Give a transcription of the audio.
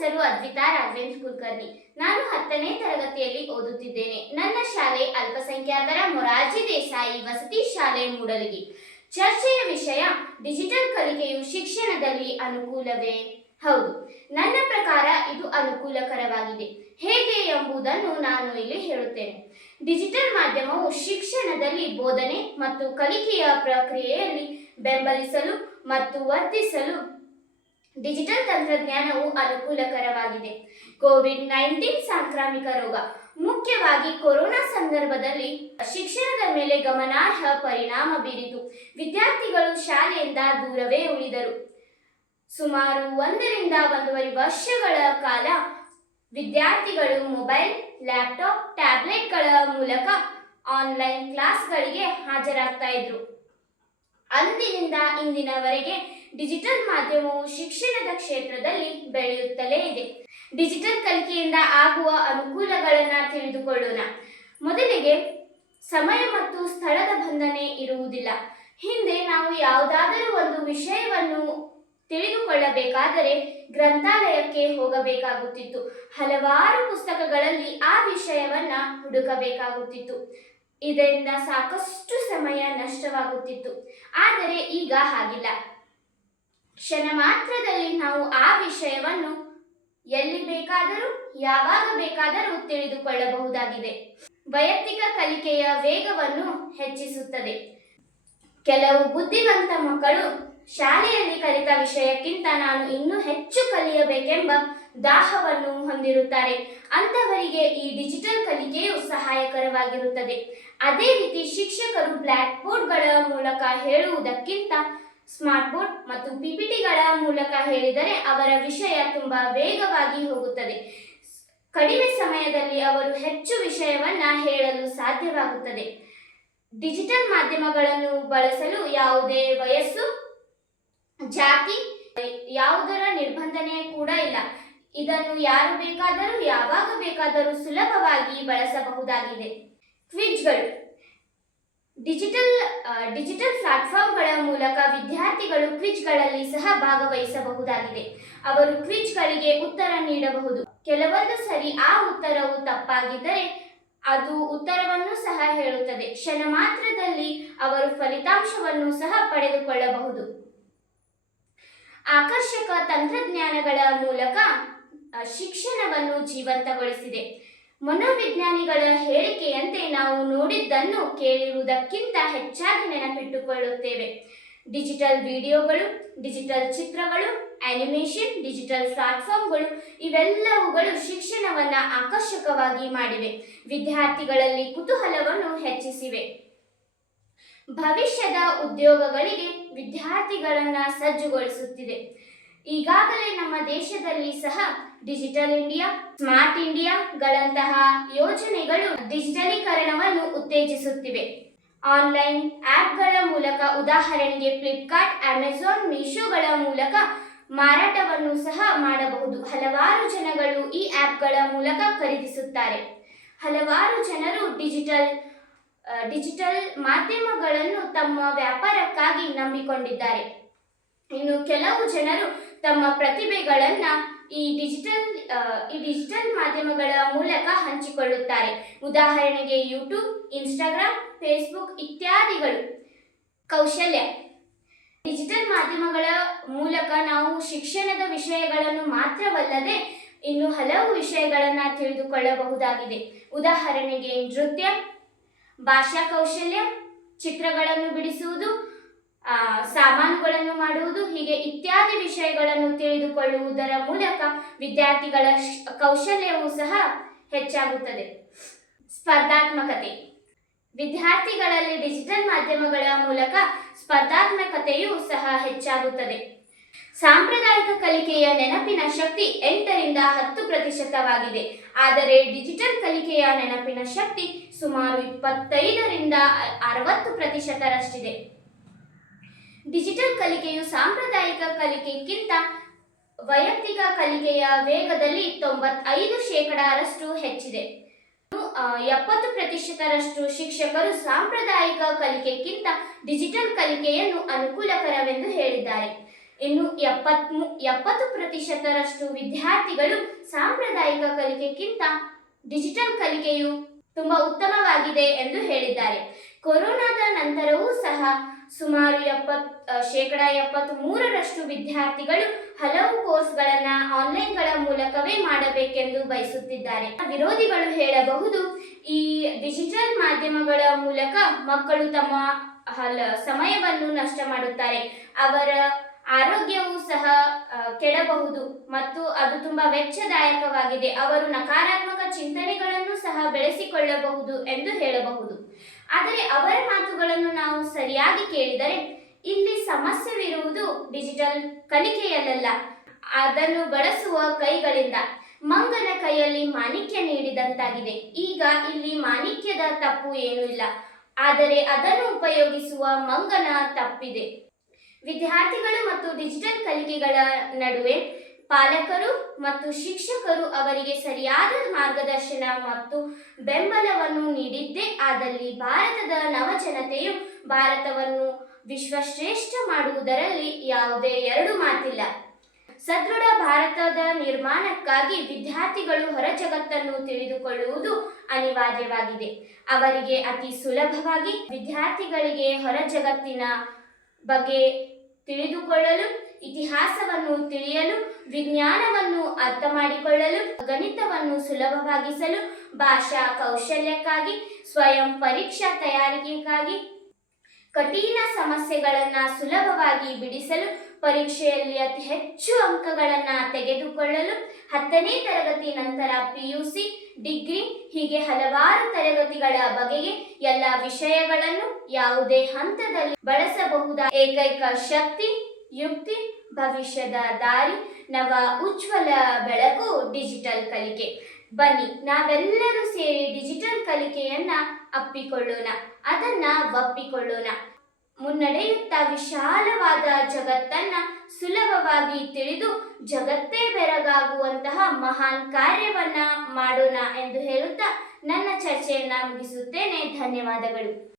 ಹೆಸರು ಅದ್ವಿತಾ ರಾಘವೇಂದ್ರ ಕುಲಕರ್ಣಿ. ನಾನು ಹತ್ತನೇ ತರಗತಿಯಲ್ಲಿ ಓದುತ್ತಿದ್ದೇನೆ. ನನ್ನ ಶಾಲೆ ಅಲ್ಪಸಂಖ್ಯಾತರ ಮೊರಾರ್ಜಿ ದೇಸಾಯಿ ವಸತಿ ಶಾಲೆ ಮೂಡಲಗಿ. ಚರ್ಚೆಯ ವಿಷಯ ಡಿಜಿಟಲ್ ಕಲಿಕೆಯು ಶಿಕ್ಷಣದಲ್ಲಿ ಅನುಕೂಲವೇ? ಹೌದು. ನನ್ನ ಪ್ರಕಾರ ಇದು ಅನುಕೂಲಕರವಾಗಿದೆ. ಹೇಗೆ ಎಂಬುದನ್ನು ನಾನು ಇಲ್ಲಿ ಹೇಳುತ್ತೇನೆ. ಡಿಜಿಟಲ್ ಮಾಧ್ಯಮವು ಶಿಕ್ಷಣದಲ್ಲಿ ಬೋಧನೆ ಮತ್ತು ಕಲಿಕೆಯ ಪ್ರಕ್ರಿಯೆಯಲ್ಲಿ ಬೆಂಬಲಿಸಲು ಮತ್ತು ವರ್ತಿಸಲು ಡಿಜಿಟಲ್ ತಂತ್ರಜ್ಞಾನವು ಅನುಕೂಲಕರವಾಗಿದೆ. ಕೋವಿಡ್ ನೈನ್ಟೀನ್ ಸಾಂಕ್ರಾಮಿಕ ರೋಗ, ಮುಖ್ಯವಾಗಿ ಕೊರೋನಾ ಸಂದರ್ಭದಲ್ಲಿ ಶಿಕ್ಷಣದ ಮೇಲೆ ಗಮನಾರ್ಹ ಪರಿಣಾಮ ಬೀರಿತು. ವಿದ್ಯಾರ್ಥಿಗಳು ಶಾಲೆಯಿಂದ ದೂರವೇ ಉಳಿದರು. ಸುಮಾರು ಒಂದರಿಂದ ಒಂದೂವರೆ ವರ್ಷಗಳ ಕಾಲ ವಿದ್ಯಾರ್ಥಿಗಳು ಮೊಬೈಲ್, ಲ್ಯಾಪ್ಟಾಪ್, ಟ್ಯಾಬ್ಲೆಟ್ಗಳ ಮೂಲಕ ಆನ್ಲೈನ್ ಕ್ಲಾಸ್ಗಳಿಗೆ ಹಾಜರಾಗ್ತಾ ಇದ್ರು. ಅಂದಿನಿಂದ ಇಂದಿನವರೆಗೆ ಡಿಜಿಟಲ್ ಮಾಧ್ಯಮವು ಶಿಕ್ಷಣದ ಕ್ಷೇತ್ರದಲ್ಲಿ ಬೆಳೆಯುತ್ತಲೇ ಇದೆ. ಡಿಜಿಟಲ್ ಕಲಿಕೆಯಿಂದ ಆಗುವ ಅನುಕೂಲಗಳನ್ನು ತಿಳಿದುಕೊಳ್ಳೋಣ. ಮೊದಲಿಗೆ ಸಮಯ ಮತ್ತು ಸ್ಥಳದ ಬಂಧನೆ ಇರುವುದಿಲ್ಲ. ಹಿಂದೆ ನಾವು ಯಾವುದಾದರೂ ಒಂದು ವಿಷಯವನ್ನು ತಿಳಿದುಕೊಳ್ಳಬೇಕಾದರೆ ಗ್ರಂಥಾಲಯಕ್ಕೆ ಹೋಗಬೇಕಾಗುತ್ತಿತ್ತು. ಹಲವಾರು ಪುಸ್ತಕಗಳಲ್ಲಿ ಆ ವಿಷಯವನ್ನ ಹುಡುಕಬೇಕಾಗುತ್ತಿತ್ತು. ಇದರಿಂದ ಸಾಕಷ್ಟು ಸಮಯ ನಷ್ಟವಾಗುತ್ತಿತ್ತು. ಆದರೆ ಈಗ ಹಾಗಿಲ್ಲ. ಕ್ಷಣ ಮಾತ್ರದಲ್ಲಿ ನಾವು ಆ ವಿಷಯವನ್ನು ಎಲ್ಲಿ ಬೇಕಾದರೂ, ಯಾವಾಗ ಬೇಕಾದರೂ ತಿಳಿದುಕೊಳ್ಳಬಹುದಾಗಿದೆ. ವೈಯಕ್ತಿಕ ಕಲಿಕೆಯ ವೇಗವನ್ನು ಹೆಚ್ಚಿಸುತ್ತದೆ. ಕೆಲವು ಬುದ್ಧಿವಂತ ಮಕ್ಕಳು ಶಾಲೆಯಲ್ಲಿ ಕಲಿತ ವಿಷಯಕ್ಕಿಂತ ನಾನು ಇನ್ನೂ ಹೆಚ್ಚು ಕಲಿಯಬೇಕೆಂಬ ದಾಹವನ್ನು ಹೊಂದಿರುತ್ತಾರೆ. ಅಂತವರಿಗೆ ಈ ಡಿಜಿಟಲ್ ಕಲಿಕೆಯು ಸಹಾಯಕರವಾಗಿರುತ್ತದೆ. ಅದೇ ರೀತಿ ಶಿಕ್ಷಕರು ಬ್ಲ್ಯಾಕ್ ಬೋರ್ಡ್ಗಳ ಮೂಲಕ ಹೇಳುವುದಕ್ಕಿಂತ ಸ್ಮಾರ್ಟ್ ಬೋರ್ಡ್ ಮತ್ತು ಪಿಪಿಟಿಗಳ ಮೂಲಕ ಹೇಳಿದರೆ ಅವರ ವಿಷಯ ತುಂಬಾ ವೇಗವಾಗಿ ಹೋಗುತ್ತದೆ. ಕಡಿಮೆ ಸಮಯದಲ್ಲಿ ಅವರು ಹೆಚ್ಚು ವಿಷಯವನ್ನ ಹೇಳಲು ಸಾಧ್ಯವಾಗುತ್ತದೆ. ಡಿಜಿಟಲ್ ಮಾಧ್ಯಮಗಳನ್ನು ಬಳಸಲು ಯಾವುದೇ ವಯಸ್ಸು, ಜಾತಿ, ಯಾವುದರ ನಿರ್ಬಂಧನೆ ಕೂಡ ಇಲ್ಲ. ಇದನ್ನು ಯಾರು ಬೇಕಾದರೂ ಯಾವಾಗ ಬೇಕಾದರೂ ಸುಲಭವಾಗಿ ಬಳಸಬಹುದಾಗಿದೆ. ಕ್ವಿಜ್ಗಳು. ಡಿಜಿಟಲ್ ಡಿಜಿಟಲ್ ಪ್ಲಾಟ್ಫಾರ್ಮ್ಗಳ ಮೂಲಕ ವಿದ್ಯಾರ್ಥಿಗಳು ಕ್ವಿಜ್ಗಳಲ್ಲಿ ಸಹ ಭಾಗವಹಿಸಬಹುದಾಗಿದೆ. ಅವರು ಕ್ವಿಜ್ಗಳಿಗೆ ಉತ್ತರ ನೀಡಬಹುದು. ಕೆಲವೊಂದು ಸರಿ ಆ ಉತ್ತರವು ತಪ್ಪಾಗಿದ್ದರೆ ಅದು ಉತ್ತರವನ್ನು ಸಹ ಹೇಳುತ್ತದೆ. ಕ್ಷಣ ಮಾತ್ರದಲ್ಲಿ ಅವರು ಫಲಿತಾಂಶವನ್ನು ಸಹ ಪಡೆದುಕೊಳ್ಳಬಹುದು. ಆಕರ್ಷಕ ತಂತ್ರಜ್ಞಾನಗಳ ಮೂಲಕ ಶಿಕ್ಷಣವನ್ನು ಜೀವಂತಗೊಳಿಸಿದೆ. ಮನೋವಿಜ್ಞಾನಿಗಳ ಹೇಳಿಕೆಯಂತೆ ನಾವು ನೋಡಿದ್ದನ್ನು ಕೇಳಿರುವುದಕ್ಕಿಂತ ಹೆಚ್ಚಾಗಿ ನೆನಪಿಟ್ಟುಕೊಳ್ಳುತ್ತೇವೆ. ಡಿಜಿಟಲ್ ವಿಡಿಯೋಗಳು, ಡಿಜಿಟಲ್ ಚಿತ್ರಗಳು, ಅನಿಮೇಷನ್, ಡಿಜಿಟಲ್ ಪ್ಲಾಟ್ಫಾರ್ಮ್ಗಳು ಇವೆಲ್ಲವುಗಳು ಶಿಕ್ಷಣವನ್ನ ಆಕರ್ಷಕವಾಗಿ ಮಾಡಿವೆ. ವಿದ್ಯಾರ್ಥಿಗಳಲ್ಲಿ ಕುತೂಹಲವನ್ನು ಹೆಚ್ಚಿಸಿವೆ. ಭವಿಷ್ಯದ ಉದ್ಯೋಗಗಳಿಗೆ ವಿದ್ಯಾರ್ಥಿಗಳನ್ನು ಸಜ್ಜುಗೊಳಿಸುತ್ತಿದೆ. ಈಗಾಗಲೇ ನಮ್ಮ ದೇಶದಲ್ಲಿ ಸಹ ಡಿಜಿಟಲ್ ಇಂಡಿಯಾ, ಸ್ಮಾರ್ಟ್ ಇಂಡಿಯಾಗಳಂತಹ ಯೋಜನೆಗಳು ಡಿಜಿಟಲೀಕರಣವನ್ನು ಉತ್ತೇಜಿಸುತ್ತಿವೆ. ಆನ್ಲೈನ್ ಆ್ಯಪ್ಗಳ ಮೂಲಕ ಉದಾಹರಣೆಗೆ ಫ್ಲಿಪ್ಕಾರ್ಟ್, ಅಮೆಜಾನ್ ಮೀಶೋಗಳ ಮೂಲಕ ಮಾರಾಟವನ್ನು ಸಹ ಮಾಡಬಹುದು. ಹಲವಾರು ಜನಗಳು ಈ ಆ್ಯಪ್ಗಳ ಮೂಲಕ ಖರೀದಿಸುತ್ತಾರೆ. ಹಲವಾರು ಜನರು ಡಿಜಿಟಲ್ ಡಿಜಿಟಲ್ ಮಾಧ್ಯಮಗಳನ್ನು ತಮ್ಮ ವ್ಯಾಪಾರಕ್ಕಾಗಿ ನಂಬಿಕೊಂಡಿದ್ದಾರೆ. ಇನ್ನು ಕೆಲವು ಜನರು ತಮ್ಮ ಪ್ರತಿಭೆಗಳನ್ನ ಈ ಡಿಜಿಟಲ್ ಈ ಡಿಜಿಟಲ್ ಮಾಧ್ಯಮಗಳ ಮೂಲಕ ಹಂಚಿಕೊಳ್ಳುತ್ತಾರೆ. ಉದಾಹರಣೆಗೆ ಯೂಟ್ಯೂಬ್ ಇನ್ಸ್ಟಾಗ್ರಾಮ್ ಫೇಸ್ಬುಕ್ ಇತ್ಯಾದಿಗಳು. ಕೌಶಲ್ಯ. ಡಿಜಿಟಲ್ ಮಾಧ್ಯಮಗಳ ಮೂಲಕ ನಾವು ಶಿಕ್ಷಣದ ವಿಷಯಗಳನ್ನು ಮಾತ್ರವಲ್ಲದೆ ಇನ್ನು ಹಲವು ವಿಷಯಗಳನ್ನು ತಿಳಿದುಕೊಳ್ಳಬಹುದಾಗಿದೆ. ಉದಾಹರಣೆಗೆ ನೃತ್ಯ, ಭಾಷಾ ಕೌಶಲ್ಯ, ಚಿತ್ರಗಳನ್ನು ಬಿಡಿಸುವುದು ಸಾಮಾನುಗಳನ್ನು ಮಾಡುವುದು ಹೀಗೆ ಇತ್ಯಾದಿ ವಿಷಯಗಳನ್ನು ತಿಳಿದುಕೊಳ್ಳುವುದರ ಮೂಲಕ ವಿದ್ಯಾರ್ಥಿಗಳ ಕೌಶಲ್ಯವೂ ಸಹ ಹೆಚ್ಚಾಗುತ್ತದೆ. ಸ್ಪರ್ಧಾತ್ಮಕತೆ. ವಿದ್ಯಾರ್ಥಿಗಳಲ್ಲಿ ಡಿಜಿಟಲ್ ಮಾಧ್ಯಮಗಳ ಮೂಲಕ ಸ್ಪರ್ಧಾತ್ಮಕತೆಯೂ ಸಹ ಹೆಚ್ಚಾಗುತ್ತದೆ. ಸಾಂಪ್ರದಾಯಿಕ ಕಲಿಕೆಯ ನೆನಪಿನ ಶಕ್ತಿ ಎಂಟರಿಂದ ಹತ್ತು ಪ್ರತಿಶತವಾಗಿದೆ. ಆದರೆ ಡಿಜಿಟಲ್ ಕಲಿಕೆಯ ನೆನಪಿನ ಶಕ್ತಿ ಸುಮಾರು ಇಪ್ಪತ್ತೈದರಿಂದ ಅರವತ್ತು ಪ್ರತಿಶತರಷ್ಟಿದೆ. ಡಿಜಿಟಲ್ ಕಲಿಕೆಯು ಸಾಂಪ್ರದಾಯಿಕ ಕಲಿಕೆಗಿಂತ ವೈಯಕ್ತಿಕ ಕಲಿಕೆಯ ವೇಗದಲ್ಲಿ ತೊಂಬತ್ತೈದು ಶೇಕಡಾರಷ್ಟು ಹೆಚ್ಚಿದೆ. ಎಪ್ಪತ್ತು ಪ್ರತಿಶತರಷ್ಟು ಶಿಕ್ಷಕರು ಸಾಂಪ್ರದಾಯಿಕ ಕಲಿಕೆಗಿಂತ ಡಿಜಿಟಲ್ ಕಲಿಕೆಯನ್ನು ಅನುಕೂಲಕರವೆಂದು ಹೇಳಿದ್ದಾರೆ. ಇನ್ನು, ಎಪ್ಪತ್ಮೂ, ಎಪ್ಪತ್ತು ಪ್ರತಿಶತರಷ್ಟು ವಿದ್ಯಾರ್ಥಿಗಳು ಸಾಂಪ್ರದಾಯಿಕ ಕಲಿಕೆಗಿಂತ ಡಿಜಿಟಲ್ ಕಲಿಕೆಯು ತುಂಬಾ ಉತ್ತಮವಾಗಿದೆ ಎಂದು ಹೇಳಿದ್ದಾರೆ. ಕೊರೋನಾದ ನಂತರವೂ ಸಹ ಸುಮಾರು ಎಪ್ಪತ್ ಶೇಕಡ ಎಪ್ಪತ್ತ್ ಮೂರರಷ್ಟು ವಿದ್ಯಾರ್ಥಿಗಳು ಹಲವು ಕೋರ್ಸ್ಗಳನ್ನ ಆನ್ಲೈನ್ಗಳ ಮೂಲಕವೇ ಮಾಡಬೇಕೆಂದು ಬಯಸುತ್ತಿದ್ದಾರೆ. ವಿರೋಧಿಗಳು ಹೇಳಬಹುದು, ಈ ಡಿಜಿಟಲ್ ಮಾಧ್ಯಮಗಳ ಮೂಲಕ ಮಕ್ಕಳು ತಮ್ಮ ಹಲ, ಸಮಯವನ್ನು ನಷ್ಟ ಮಾಡುತ್ತಾರೆ. ಅವರ ಆರೋಗ್ಯವೂ ಸಹ ಕೆಡಬಹುದು ಮತ್ತು ಅದು ತುಂಬಾ ವೆಚ್ಚದಾಯಕವಾಗಿದೆ. ಅವರು ನಕಾರಾತ್ಮಕ ಚಿಂತನೆಗಳನ್ನು ಸಹ ಬೆಳೆಸಿಕೊಳ್ಳಬಹುದು ಎಂದು ಹೇಳಬಹುದು. ಆದರೆ ಅವರ ಮಾತುಗಳನ್ನು ನಾವು ಸರಿಯಾಗಿ ಕೇಳಿದರೆ ಇಲ್ಲಿ ಸಮಸ್ಯೆವಿರುವುದು ಡಿಜಿಟಲ್ ಕಲಿಕೆಯಲ್ಲ ಅದನ್ನು ಬಳಸುವ ಕೈಗಳಿಂದ ಮಂಗನ ಕೈಯಲ್ಲಿ ಮಾಣಿಕ್ಯ ನೀಡಿದಂತಾಗಿದೆ. ಈಗ ಇಲ್ಲಿ ಮಾಣಿಕ್ಯದ ತಪ್ಪು ಏನೂ ಇಲ್ಲ. ಆದರೆ ಅದನ್ನು ಉಪಯೋಗಿಸುವ ಮಂಗನ ತಪ್ಪಿದೆ. ವಿದ್ಯಾರ್ಥಿಗಳು ಮತ್ತು ಡಿಜಿಟಲ್ ಕಲಿಕೆಗಳ ನಡುವೆ ಪಾಲಕರು ಮತ್ತು ಶಿಕ್ಷಕರು ಅವರಿಗೆ ಸರಿಯಾದ ಮಾರ್ಗದರ್ಶನ ಮತ್ತು ಬೆಂಬಲವನ್ನು ನೀಡಿದ್ದೇ ಆದಲ್ಲಿ ಭಾರತದ ನವಜನತೆಯು ಭಾರತವನ್ನು ವಿಶ್ವಶ್ರೇಷ್ಠ ಮಾಡುವುದರಲ್ಲಿ ಯಾವುದೇ ಎರಡು ಮಾತಿಲ್ಲ. ಸದೃಢ ಭಾರತದ ನಿರ್ಮಾಣಕ್ಕಾಗಿ ವಿದ್ಯಾರ್ಥಿಗಳು ಹೊರ ಜಗತ್ತನ್ನು ತಿಳಿದುಕೊಳ್ಳುವುದು ಅನಿವಾರ್ಯವಾಗಿದೆ. ಅವರಿಗೆ ಅತಿ ಸುಲಭವಾಗಿ ವಿದ್ಯಾರ್ಥಿಗಳಿಗೆ ಹೊರ ಜಗತ್ತಿನ ಬಗ್ಗೆ ತಿಳಿದುಕೊಳ್ಳಲು ಇತಿಹಾಸವನ್ನು ತಿಳಿಯಲು ವಿಜ್ಞಾನವನ್ನು ಅರ್ಥ ಮಾಡಿಕೊಳ್ಳಲು ಗಣಿತವನ್ನು ಸುಲಭವಾಗಿಸಲು ಭಾಷಾ ಕೌಶಲ್ಯಕ್ಕಾಗಿ ಸ್ವಯಂ ಪರೀಕ್ಷಾ ತಯಾರಿಕೆಗಾಗಿ ಕಠಿಣ ಸಮಸ್ಯೆಗಳನ್ನು ಸುಲಭವಾಗಿ ಬಿಡಿಸಲು ಪರೀಕ್ಷೆಯಲ್ಲಿ ಅತಿ ಹೆಚ್ಚು ಅಂಕಗಳನ್ನು ತೆಗೆದುಕೊಳ್ಳಲು ಹತ್ತನೇ ತರಗತಿ ನಂತರ ಪಿಯುಸಿ ಡಿಗ್ರಿ, ಹೀಗೆ ಹಲವಾರು ತರಗತಿಗಳ ಬಗೆಗೆ ಎಲ್ಲ ವಿಷಯಗಳನ್ನು ಯಾವುದೇ ಹಂತದಲ್ಲಿ ಬಳಸಬಹುದಾದ ಏಕೈಕ ಶಕ್ತಿ, ಯುಕ್ತಿ, ಭವಿಷ್ಯದ ದಾರಿ, ನವ ಉಜ್ವಲ ಬೆಳಕು, ಡಿಜಿಟಲ್ ಕಲಿಕೆ. ಬನ್ನಿ, ನಾವೆಲ್ಲರೂ ಸೇರಿ ಡಿಜಿಟಲ್ ಕಲಿಕೆಯನ್ನ ಅಪ್ಪಿಕೊಳ್ಳೋಣ, ಅದನ್ನ ಒಪ್ಪಿಕೊಳ್ಳೋಣ. ಮುನ್ನಡೆಯುತ್ತಾ ವಿಶಾಲವಾದ ಜಗತ್ತನ್ನ ಸುಲಭವಾಗಿ ತಿಳಿದು ಜಗತ್ತೇ ಬೆರಗಾಗುವಂತಹ ಮಹಾನ್ ಕಾರ್ಯವನ್ನ ಮಾಡೋಣ ಎಂದು ಹೇಳುತ್ತಾ ನನ್ನ ಚರ್ಚೆಯನ್ನ ಮುಗಿಸುತ್ತೇನೆ. ಧನ್ಯವಾದಗಳು.